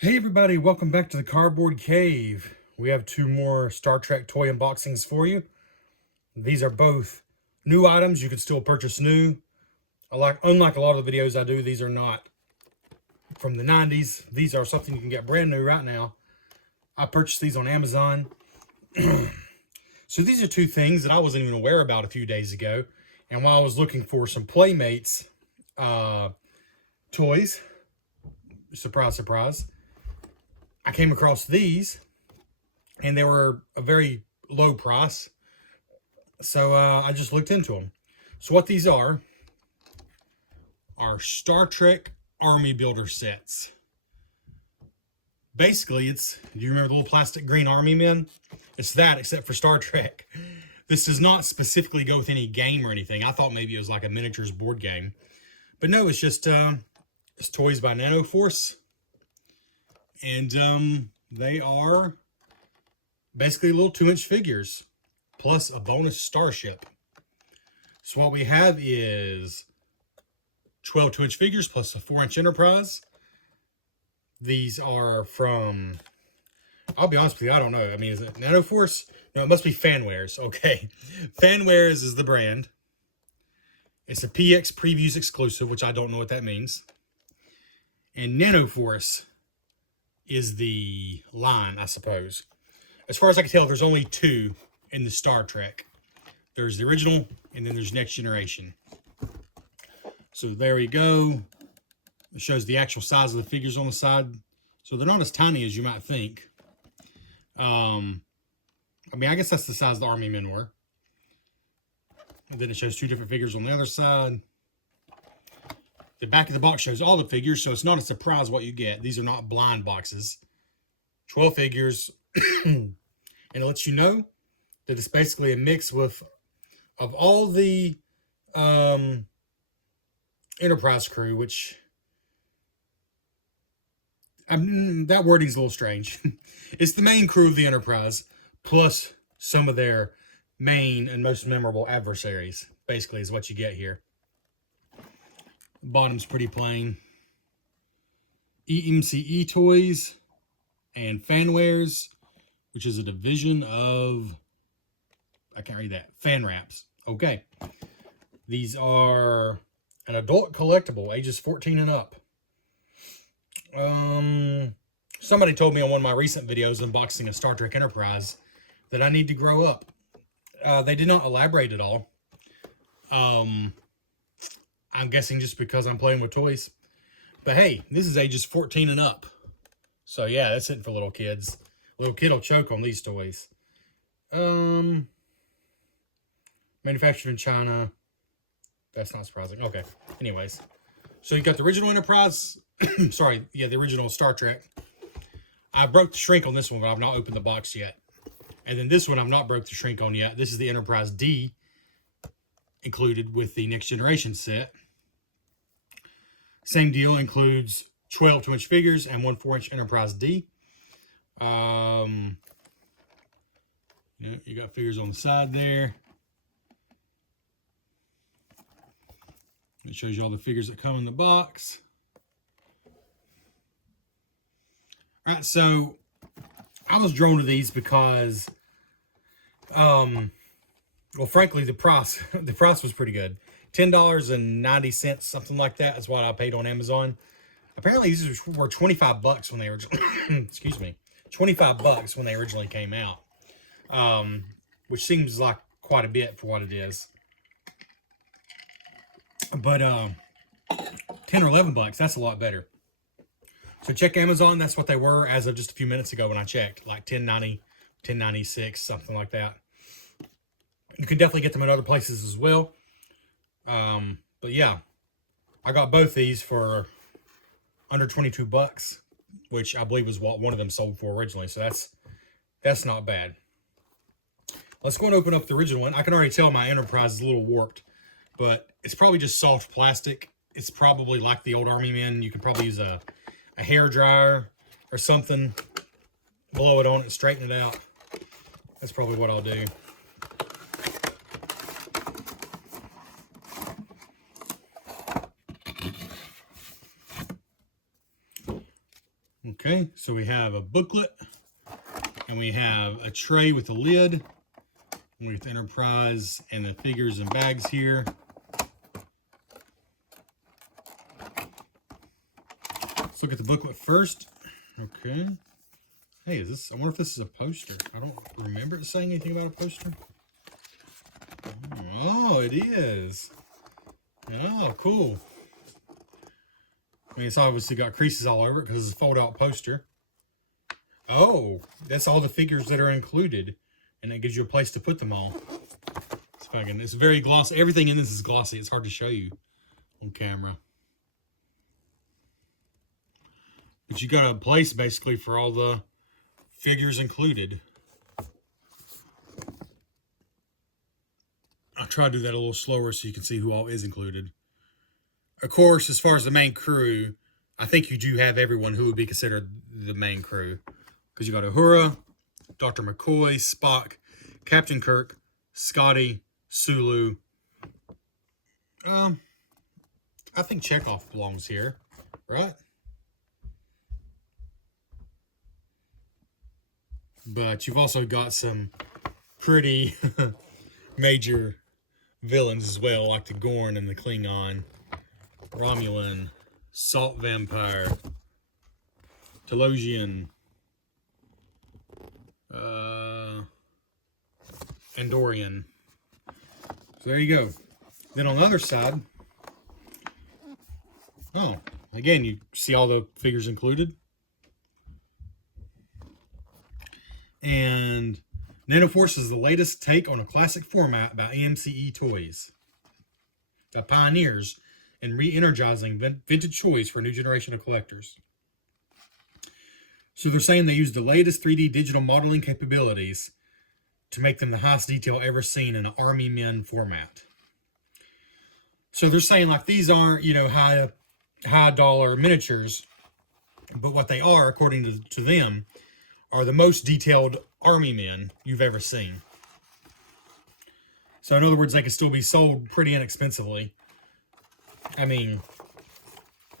Hey everybody, welcome back to the Cardboard Cave. We have two more Star Trek toy unboxings for you. These are both new items you can still purchase new. Unlike a lot of the videos I do, these are not from the 90s. These are something you can get brand new right now. I purchased these on Amazon. So these are two things that I wasn't even aware about a few days ago. And while I was looking for some Playmates toys, surprise, surprise, I came across these, and they were a very low price. So I just looked into them. So what these are Star Trek Army Builder sets. Basically, do you remember the little plastic green army men? It's that, except for Star Trek. This does not specifically go with any game or anything. I thought maybe it was like a miniatures board game. But no, it's just it's toys by Nanoforce. And they are basically little 2-inch figures, plus a bonus starship. So what we have is 12 2-inch figures plus a 4-inch Enterprise. These are from, I'll be honest with you, I don't know. I mean, is it Nanoforce? No, it must be Fanwares. Okay. Fanwares is the brand. It's a PX Previews exclusive, which I don't know what that means. And Nanoforce is the line, I suppose. As far as I can tell, there's only two in the Star Trek. There's the original, and then there's Next Generation. So there we go. It shows the actual size of the figures on the side. So they're not as tiny as you might think. I mean, I guess that's the size the Army men were. And then it shows two different figures on the other side. The back of the box shows all the figures, so it's not a surprise what you get. These are not blind boxes. 12 figures. And it lets you know that it's basically a mix of all the Enterprise crew, which that wording's a little strange. It's the main crew of the Enterprise, plus some of their main and most memorable adversaries, basically, is what you get here. Bottom's pretty plain. EMCE Toys and Fanwares, which is a division of, I can't read that, Fan Wraps. Okay. These are an adult collectible, ages 14 and up. Somebody told me on one of my recent videos unboxing a Star Trek Enterprise that I need to grow up. They did not elaborate at all. I'm guessing just because I'm playing with toys. But hey, this is ages 14 and up. So yeah, that's it for little kids. Little kid will choke on these toys. Manufactured in China. That's not surprising. Okay. Anyways. So you got the original Enterprise. Sorry. Yeah, the original Star Trek. I broke the shrink on this one, but I've not opened the box yet. And then this one I've not broke the shrink on yet. This is the Enterprise D, included with the Next Generation set. Same deal, includes 12 2-inch figures and one 4-inch Enterprise D. You got figures on the side there. It shows you all the figures that come in the box. All right, so I was drawn to these because, well, frankly, the price was pretty good. $10.90, something like that, is what I paid on Amazon. Apparently, these were 25 bucks when they were, excuse me, 25 bucks when they originally came out, which seems like quite a bit for what it is. But 10 or 11 bucks, that's a lot better. So check Amazon. That's what they were as of just a few minutes ago when I checked, like $10.90, $10.96, something like that. You can definitely get them at other places as well. But yeah, I got both these for under 22 bucks, which I believe was what one of them sold for originally. So that's not bad. Let's go and open up the original one. I can already tell my Enterprise is a little warped, but it's probably just soft plastic. It's probably like the old Army men. You could probably use a hair dryer or something, blow it on it, straighten it out. That's probably what I'll do. Okay, so we have a booklet, and we have a tray with a lid, with Enterprise and the figures and bags here. Let's look at the booklet first. Okay. Hey, I wonder if this is a poster. I don't remember it saying anything about a poster. Oh, it is. Oh, cool. I mean, it's obviously got creases all over it because it's a fold-out poster. Oh, that's all the figures that are included, and it gives you a place to put them all. It's very glossy. Everything in this is glossy. It's hard to show you on camera. But you got a place basically for all the figures included. I'll try to do that a little slower so you can see who all is included. Of course, as far as the main crew, I think you do have everyone who would be considered the main crew. Because you got Uhura, Dr. McCoy, Spock, Captain Kirk, Scotty, Sulu. I think Chekhov belongs here, right? But you've also got some pretty major villains as well, like the Gorn and the Klingon, Romulan, Salt Vampire, Telosian, Andorian. So there you go. Then on the other side, oh, again, you see all the figures included. And Nanoforce is the latest take on a classic format by AMCE Toys, the pioneers in re-energizing vintage toys for a new generation of collectors. So they're saying they use the latest 3D digital modeling capabilities to make them the highest detail ever seen in an Army Men format. So they're saying like these aren't, you know, high dollar miniatures, but what they are, according to them, are the most detailed Army Men you've ever seen. So in other words, they can still be sold pretty inexpensively. I mean,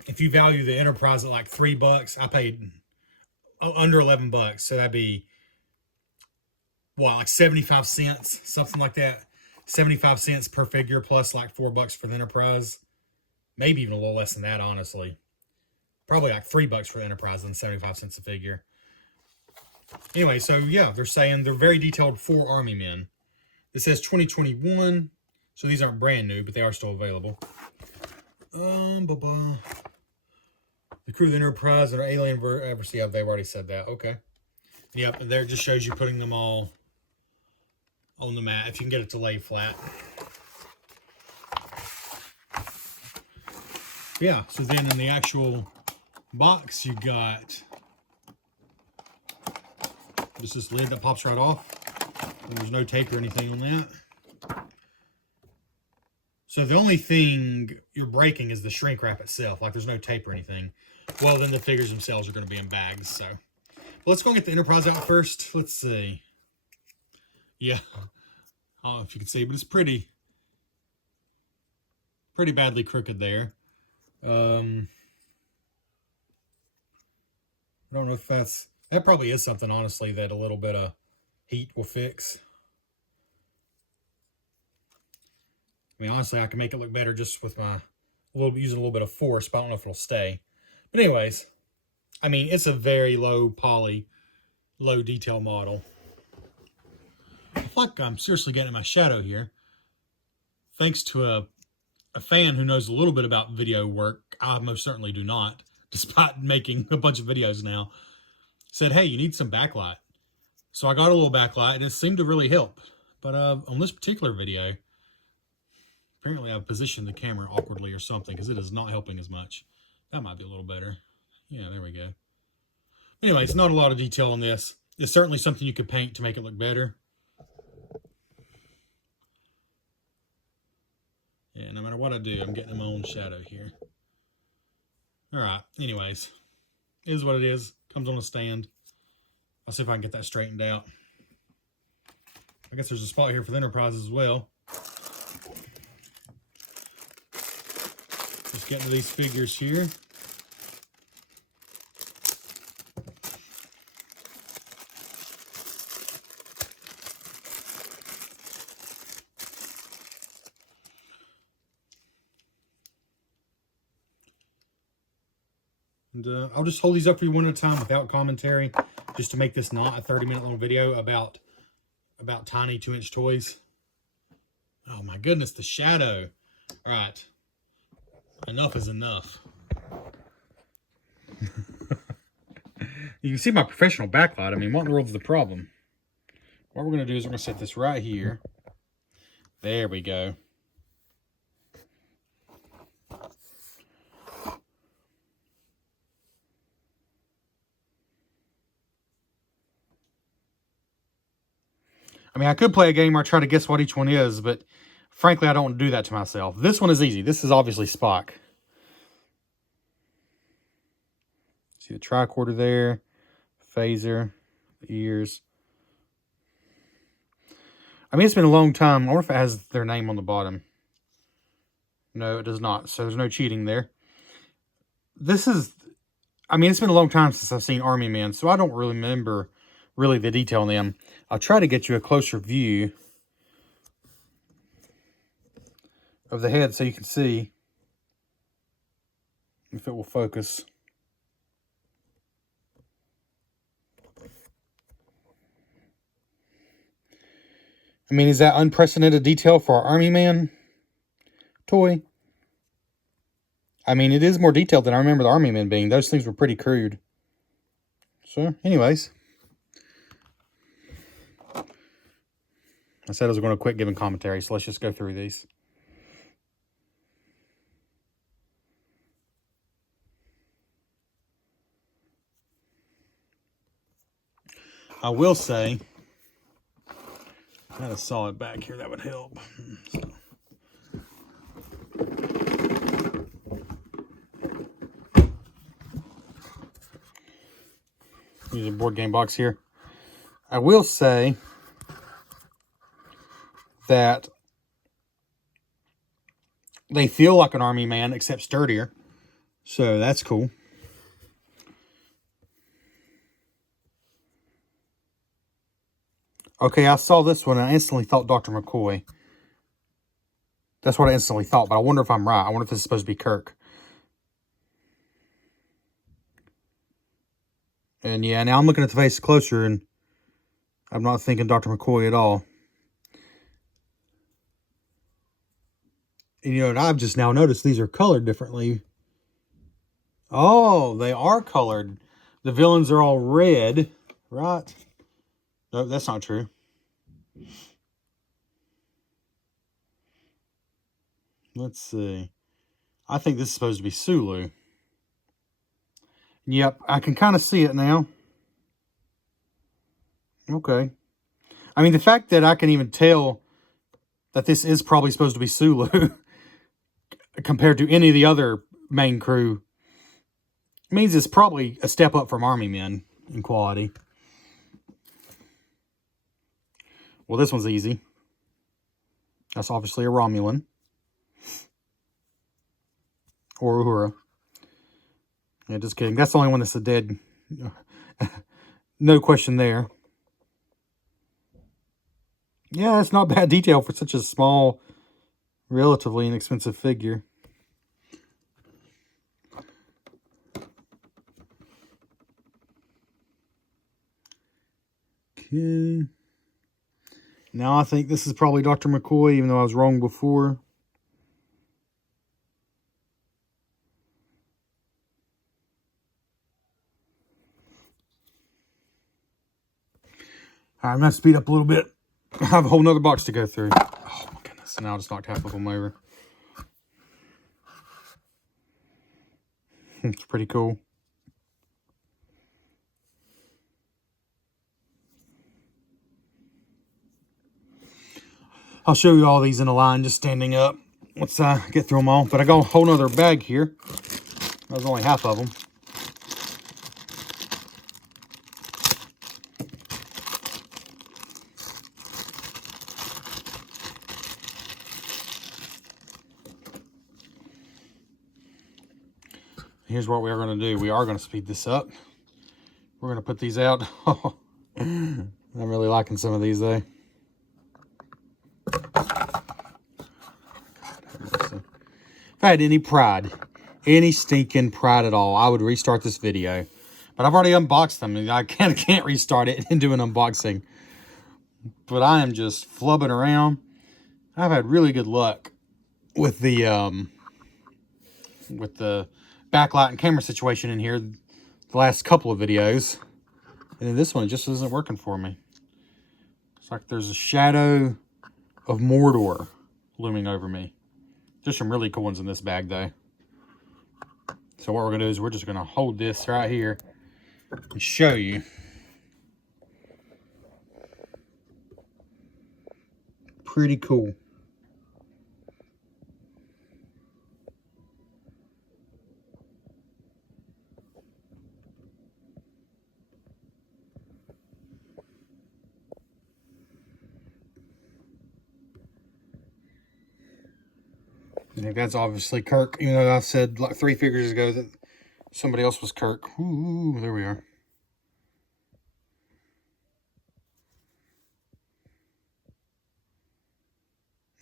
if you value the Enterprise at like $3, I paid under $11, so that'd be what, like 75 cents, something like that. 75 cents per figure plus like $4 for the Enterprise. Maybe even a little less than that, honestly. Probably like $3 for the Enterprise and 75 cents a figure. Anyway, so yeah, they're saying they're very detailed for Army Men. This says 2021, so these aren't brand new, but they are still available. The crew of the Enterprise and our alien adversary, they've already said that. Okay. Yep, and there it just shows you putting them all on the mat, if you can get it to lay flat. Yeah, so then in the actual box, you got just this lid that pops right off. There's no tape or anything on that. So the only thing you're breaking is the shrink wrap itself. Like there's no tape or anything. Well, then the figures themselves are going to be in bags. So let's go and get the Enterprise out first. Let's see. Yeah. I don't know if you can see, but it's pretty badly crooked there. I don't know if that probably is something, honestly, that a little bit of heat will fix. I mean, honestly, I can make it look better just with using a little bit of force, but I don't know if it'll stay. But anyways, I mean, it's a very low poly, low detail model. I feel like I'm seriously getting in my shadow here. Thanks to a fan who knows a little bit about video work, I most certainly do not, despite making a bunch of videos now, said, hey, you need some backlight. So I got a little backlight, and it seemed to really help. But on this particular video, apparently I've positioned the camera awkwardly or something, because it is not helping as much. That might be a little better. Yeah, there we go. Anyway, it's not a lot of detail on this. It's certainly something you could paint to make it look better. Yeah, no matter what I do, I'm getting my own shadow here. Alright, anyways. It is what it is. Comes on a stand. I'll see if I can get that straightened out. I guess there's a spot here for the Enterprise as well. Let's get into these figures here. And I'll just hold these up for you one at a time without commentary, just to make this not a 30-minute long video about tiny 2-inch toys. Oh my goodness, the shadow. All right, enough is enough. You can see my professional backlight. I mean, what in the world is the problem? What we're going to do is we're going to set this right here. There we go. I mean, I could play a game where I try to guess what each one is, but frankly, I don't want to do that to myself. This one is easy. This is obviously Spock. See the tricorder there, phaser, the ears. I mean, it's been a long time. I wonder if it has their name on the bottom. No, it does not. So there's no cheating there. This is, I mean, it's been a long time since I've seen Army Men, so I don't really remember really the detail on them. I'll try to get you a closer view of the head so you can see if it will focus. I mean, is that unprecedented detail for our Army Man toy? I mean, it is more detailed than I remember the Army Men being. Those things were pretty crude. So, anyways. I said I was going to quit giving commentary, so let's just go through these. I will say, I had a solid back here, that would help. So. Use a board game box here. I will say that they feel like an Army Man, except sturdier. So that's cool. Okay, I saw this one and I instantly thought Dr. McCoy. That's what I instantly thought, but I wonder if I'm right. I wonder if this is supposed to be Kirk. And yeah, now I'm looking at the face closer and I'm not thinking Dr. McCoy at all. And you know, and I've just now noticed these are colored differently. Oh, they are colored. The villains are all red, right? No, that's not true. Let's see. I think this is supposed to be Sulu. Yep, I can kind of see it now. Okay. I mean, the fact that I can even tell that this is probably supposed to be Sulu compared to any of the other main crew means it's probably a step up from Army Men in quality. Well, this one's easy. That's obviously a Romulan. Or Uhura. Yeah, just kidding. That's the only one that's a dead. No question there. Yeah, that's not bad detail for such a small, relatively inexpensive figure. Okay. Now I think this is probably Dr. McCoy, even though I was wrong before. All right, I'm going to speed up a little bit. I have a whole nother box to go through. Oh my goodness, now I just knocked half of them over. It's pretty cool. I'll show you all these in a line, just standing up once I get through them all. But I got a whole nother bag here. That was only half of them. Here's what we are going to do. We are going to speed this up. We're going to put these out. I'm really liking some of these, though. If I had any pride any stinking pride at all, I would restart this video. But I've already unboxed them, and I can't restart it and do an unboxing. But I am just flubbing around. I've had really good luck with the backlight and camera situation in here the last couple of videos. And then this one just isn't working for me. It's like there's a shadow of Mordor looming over me. There's some really cool ones in this bag, though. So what we're going to do is we're just going to hold this right here and show you. Pretty cool. I think that's obviously Kirk, even though I said like 3 figures ago that somebody else was Kirk. Ooh, there we are.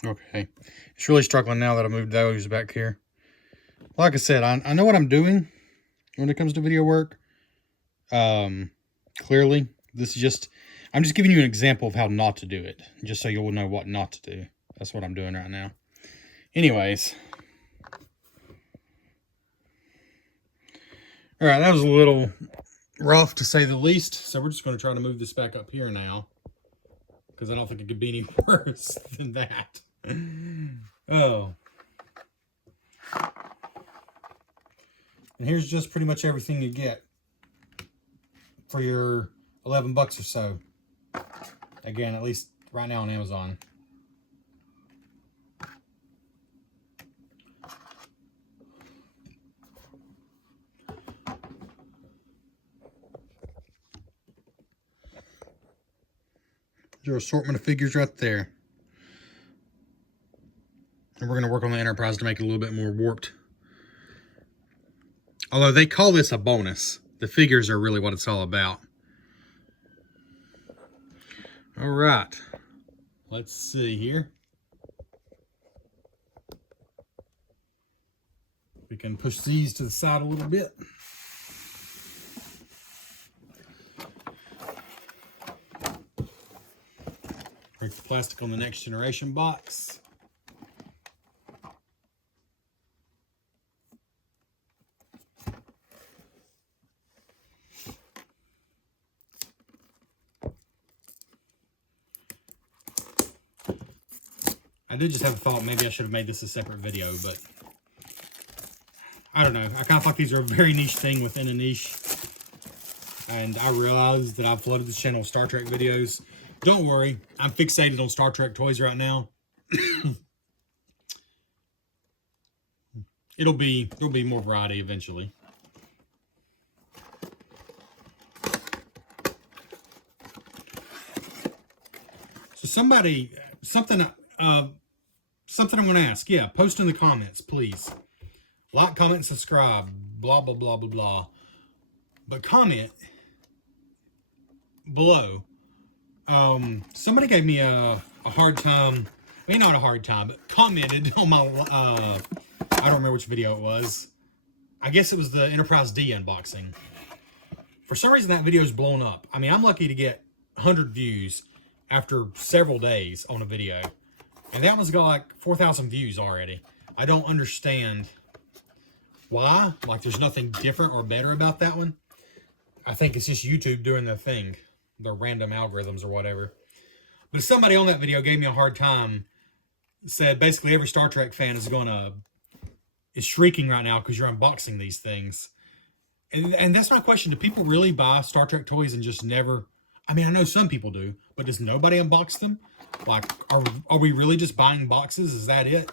Okay. It's really struggling now that I moved those back here. Like I said, I know what I'm doing when it comes to video work. Clearly, this is just, I'm just giving you an example of how not to do it, just so you'll know what not to do. That's what I'm doing right now. Anyways. All right, that was a little rough to say the least. So we're just going to try to move this back up here now, because I don't think it could be any worse than that. Oh. And here's just pretty much everything you get for your 11 bucks or so. Again, at least right now on Amazon. Your assortment of figures right there. And we're going to work on the Enterprise to make it a little bit more warped. Although they call this a bonus, the figures are really what it's all about. All right. Let's see here. We can push these to the side a little bit. Break the plastic on the Next Generation box. I did just have a thought, maybe I should have made this a separate video, but I don't know. I kind of thought these are a very niche thing within a niche. And I realized that I've flooded this channel with Star Trek videos. Don't worry, I'm fixated on Star Trek toys right now. There'll be more variety eventually. So something I'm going to ask. Yeah, post in the comments, please. Like, comment, subscribe, blah, blah, blah, blah, blah. But comment below. Somebody gave me a hard time. I mean, not a hard time, but commented on my, I don't remember which video it was. I guess it was the Enterprise D unboxing. For some reason, that video is blown up. I mean, I'm lucky to get 100 views after several days on a video. And that one's got like 4,000 views already. I don't understand why. Like, there's nothing different or better about that one. I think it's just YouTube doing their thing. Their random algorithms or whatever. But somebody on that video gave me a hard time. Said basically every Star Trek fan is shrieking right now because you're unboxing these things. And that's my question. Do people really buy Star Trek toys and just never... I mean, I know some people do, but does nobody unbox them? Like, are we really just buying boxes? Is that it?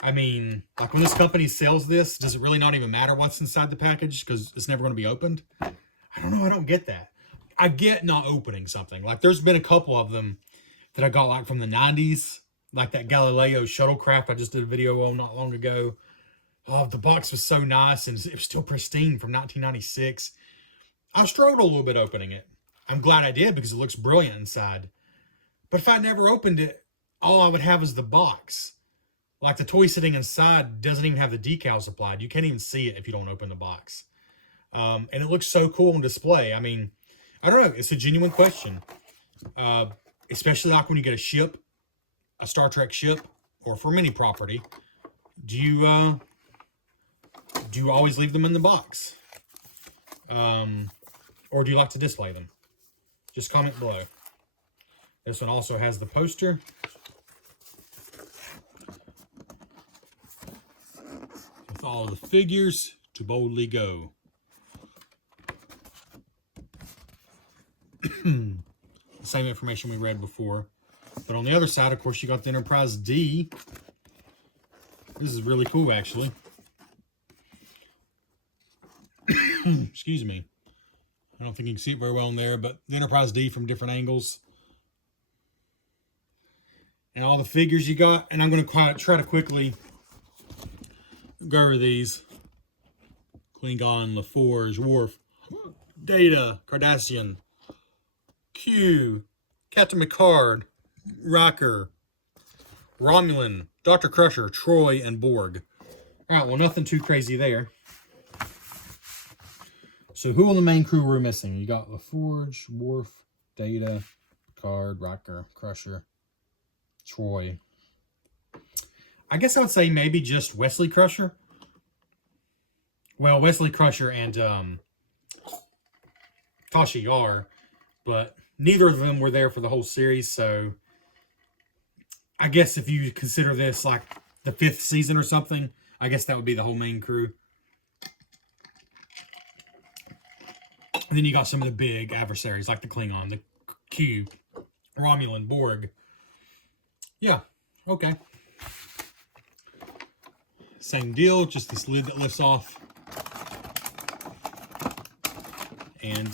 I mean, like when this company sells this, does it really not even matter what's inside the package because it's never going to be opened? I don't know. I don't get that. I get not opening something. Like, there's been a couple of them that I got like from the 90s, like that Galileo shuttlecraft I just did a video on not long ago. Oh, the box was so nice and it was still pristine from 1996. I struggled a little bit opening it. I'm glad I did because it looks brilliant inside. But if I never opened it, all I would have is the box. Like the toy sitting inside doesn't even have the decals applied. You can't even see it if you don't open the box. And it looks so cool on display. I mean, I don't know. It's a genuine question. Especially like when you get a ship, a Star Trek ship, or from any property. Do you always leave them in the box? Or do you like to display them? Just comment below. This one also has the poster. With all the figures to boldly go. The same information we read before. But on the other side, of course, you got the Enterprise D. This is really cool, actually. Excuse me. I don't think you can see it very well in there, but the Enterprise D from different angles. And all the figures you got. And I'm going to try to quickly go over these. Klingon, LaForge, Worf, Data, Cardassian, Q, Captain Picard, Riker, Romulan, Dr. Crusher, Troy, and Borg. Alright, well, nothing too crazy there. So who on the main crew we're missing? You got LaForge, Worf, Data, Picard, Riker, Crusher, Troy. I guess I would say maybe just Wesley Crusher. Well, Wesley Crusher and Tasha Yar, but neither of them were there for the whole series, so I guess if you consider this like the 5th season or something, I guess that would be the whole main crew. And then you got some of the big adversaries like the Klingon, the Q, Romulan, Borg. Yeah, okay. Same deal, just this lid that lifts off. And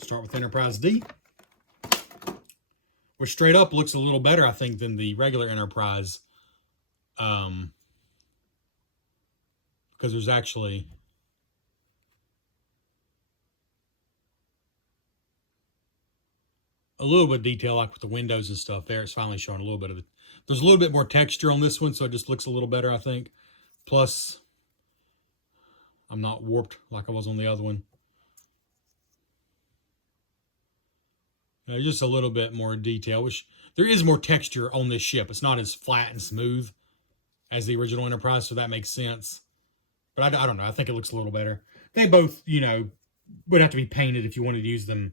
start with Enterprise D. Which straight up looks a little better, I think, than the regular Enterprise. Because there's actually a little bit of detail, like with the windows and stuff there. It's finally showing a little bit of it. There's a little bit more texture on this one, so it just looks a little better, I think. Plus, I'm not warped like I was on the other one. There's just a little bit more detail, which there is more texture on this ship. It's not as flat and smooth as the original Enterprise, so that makes sense. But I don't know. I think it looks a little better. They both, you know, would have to be painted if you wanted to use them.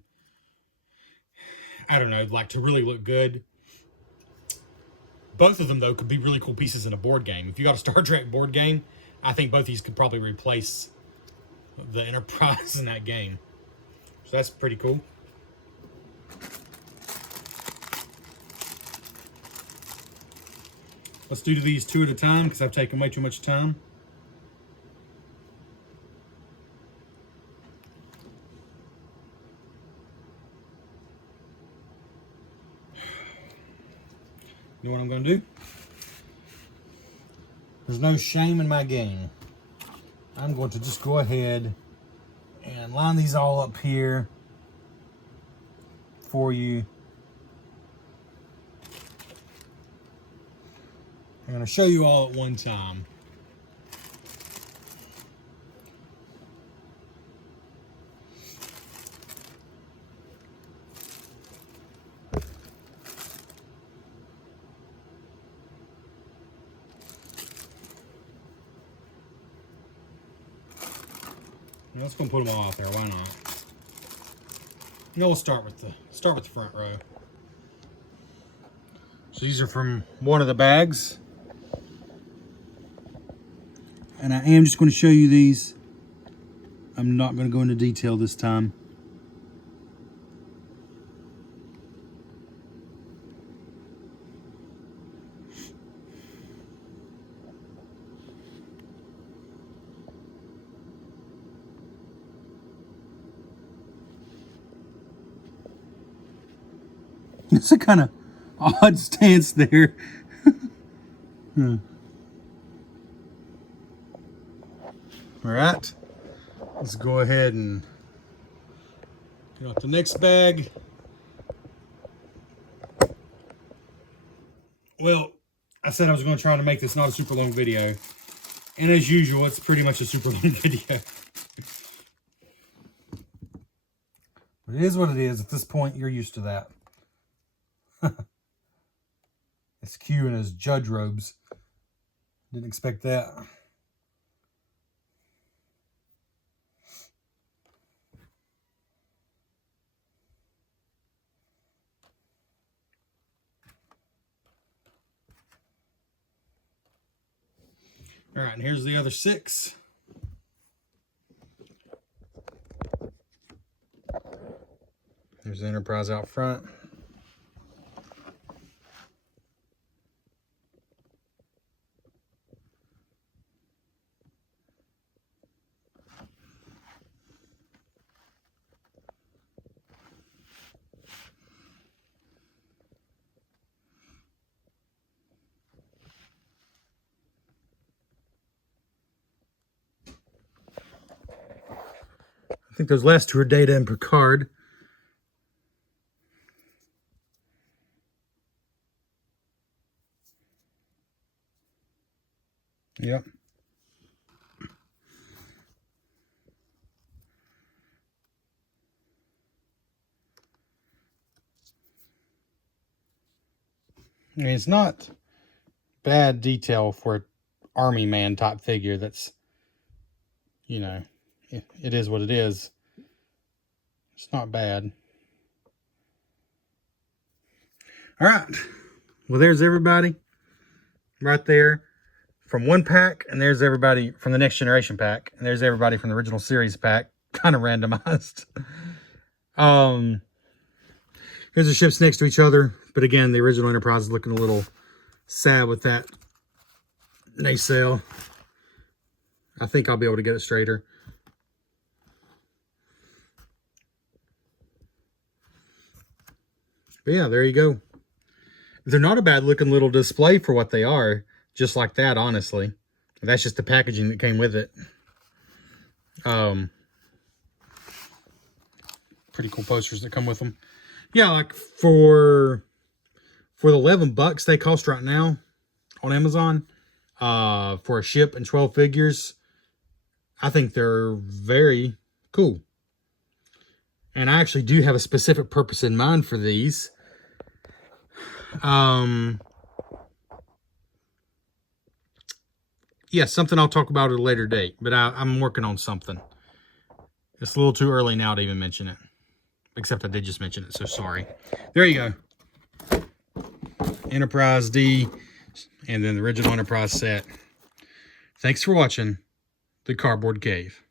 I don't know, like to really look good. Both of them, though, could be really cool pieces in a board game. If you got a Star Trek board game, I think both of these could probably replace the Enterprise in that game. So that's pretty cool. Let's do these two at a time because I've taken way too much time. You know what I'm going to do? There's no shame in my game. I'm going to just go ahead and line these all up here for you. I'm going to show you all at one time. Let's go put them all out there. Why not? No, we'll start with the front row. So these are from one of the bags. And I am just going to show you these. I'm not going to go into detail this time. It's a kind of odd stance there. All right, let's go ahead and get out the next bag. Well, I said I was going to try to make this not a super long video. And as usual, it's pretty much a super long video. But it is what it is. At this point, you're used to that. It's Q in his judge robes. Didn't expect that. All right, and here's the other 6. There's the Enterprise out front. I think those last 2 are Data and Picard. Yep. I mean, it's not bad detail for an army man type figure that's, you know, it is what it is. It's not bad. All right. Well, there's everybody right there from one pack, and there's everybody from the Next Generation pack, and there's everybody from the original series pack, kind of randomized. Here's the ships next to each other, but again, the original Enterprise is looking a little sad with that nacelle. I think I'll be able to get it straighter. But yeah, there you go. They're not a bad looking little display for what they are. Just like that, honestly. That's just the packaging that came with it. Pretty cool posters that come with them. Yeah, like for the $11 they cost right now on Amazon, for a ship and 12 figures, I think they're very cool. And I actually do have a specific purpose in mind for these. Yeah, something I'll talk about at a later date, but I'm working on something. It's a little too early now to even mention it. Except I did just mention it, so sorry. There you go. Enterprise D, and then the original Enterprise set. Thanks for watching The Cardboard Cave.